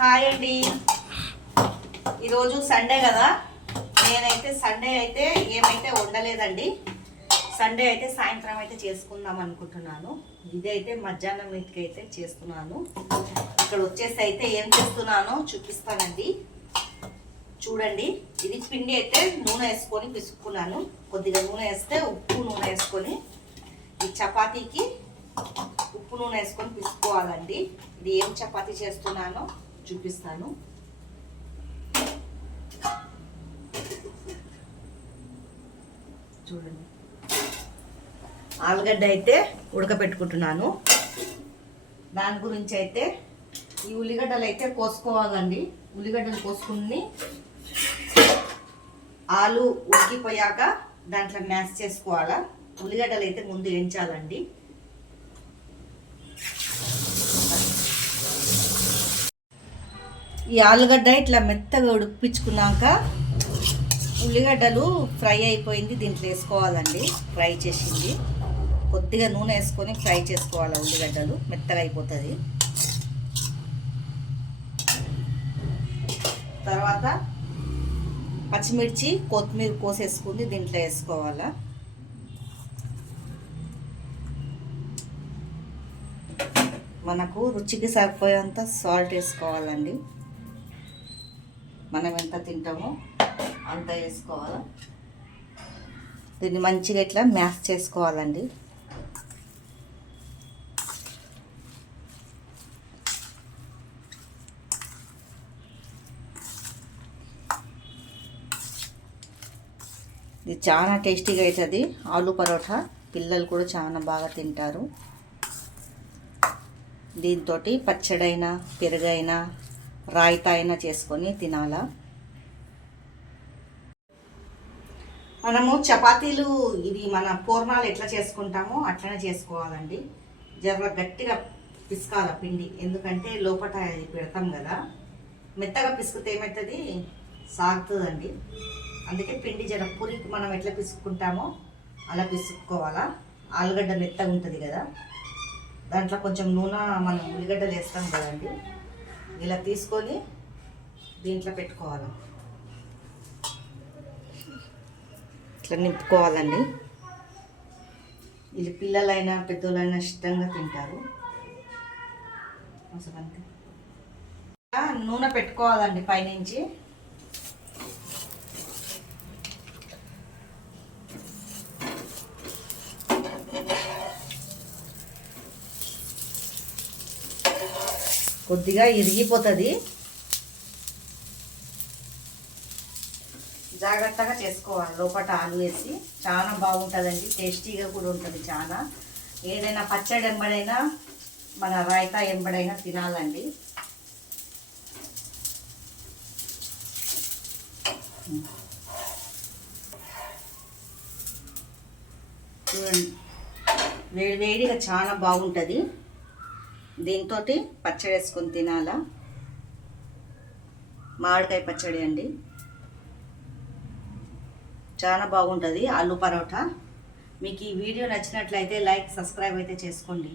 Hi అండి. ఈరోజు Sunday కదా, నేనైతే సండే అయితే ఏమైతే వండలేదండి. సండే అయితే సాయంత్రం అయితే చేసుకుందాం అనుకుంటున్నాను. ఇదైతే మధ్యాహ్నం వీటికి అయితే చేస్తున్నాను. ఇక్కడ వచ్చేసి అయితే ఏం చేస్తున్నానో చూపిస్తానండి. చూడండి, ఇది పిండి అయితే నూనె వేసుకొని పిసుక్కున్నాను. కొద్దిగా నూనె వేస్తే ఉప్పు నూనె వేసుకొని ఈ చపాతీకి ఉప్పు నూనె వేసుకొని పిసుకోవాలండి. ఇది ఏం చపాతీ చేస్తున్నానో చూపిస్తాను. చూడండి, ఆలుగడ్డ అయితే ఉడకబెట్టుకుంటున్నాను. దాని గురించి అయితే ఈ ఉల్లిగడ్డలు అయితే కోసుకోవాలండి. ఉల్లిగడ్డలు కోసుకుని ఆలు ఉడికిపోయాక దాంట్లో మ్యాష్ చేసుకోవాలా. ఉల్లిగడ్డలు అయితే ముందు వేయించాలండి. ఈ ఆలుగడ్డ ఇట్లా మెత్తగా ఉడిపించుకున్నాక ఉల్లిగడ్డలు ఫ్రై అయిపోయింది, దీంట్లో వేసుకోవాలండి. ఫ్రై చేసింది కొద్దిగా నూనె వేసుకొని ఫ్రై చేసుకోవాలి. ఉల్లిగడ్డలు మెత్తగా అయిపోతుంది. తర్వాత పచ్చిమిర్చి కొత్తిమీర కోసేసుకుని దీంట్లో వేసుకోవాలా. మనకు రుచికి సరిపోయేంత సాల్ట్ వేసుకోవాలండి. మనం ఎంత తింటామో అంత వేసుకోవాలి. దీన్ని మంచిగా ఇట్లా మ్యాష్ చేసుకోవాలండి. ఇది చాలా టేస్టీగా అవుతుంది ఆలు పరోటా. పిల్లలు కూడా చాలా బాగా తింటారు. దీంతో పచ్చడైనా పెరుగైనా రాయితా అయినా చేసుకొని తినాలా. మనము చపాతీలు ఇది మన పూర్ణాలు ఎట్లా చేసుకుంటామో అట్లనే చేసుకోవాలండి. జర గట్టిగా పిసకాల పిండి, ఎందుకంటే లోపల ఇది పెడతాం కదా. మెత్తగా పిసుకుతే ఏమవుతుంది, సాగుతుందండి. అందుకే పిండి జర పూరికి మనం ఎట్లా పిసుక్కుంటామో అలా పిసుక్కోవాలా. ఆలుగడ్డ మెత్తగా ఉంటుంది కదా, దాంట్లో కొంచెం నూనె మనం ఉల్లిగడ్డలు వేస్తాం కదండి. ఇలా తీసుకొని దీంట్లో పెట్టుకోవాలి. ఇట్లా నింపుకోవాలండి. ఇది పిల్లలైనా పెద్దోళ్ళైనా ఇష్టంగా తింటారు. నూనె పెట్టుకోవాలండి పైనుంచి. కొద్దిగా ఇరిగిపోతుంది, జాగ్రత్తగా చేసుకోవాలి. లోపల ఆలు వేసి చాలా బాగుంటుందండి, టేస్టీగా కూడా ఉంటుంది. చాలా ఏదైనా పచ్చడి ఎంబడైనా మన రాయితా ఎంబడైనా తినాలండి. చూడండి, వేడివేడిగా చాలా బాగుంటుంది. దీంతో పచ్చడి వేసుకొని తినాలా. మామిడికాయ పచ్చడి అండి, చాలా బాగుంటుంది ఆలు పరోటా. మీకు ఈ వీడియో నచ్చినట్లయితే లైక్ సబ్స్క్రైబ్ అయితే చేసుకోండి.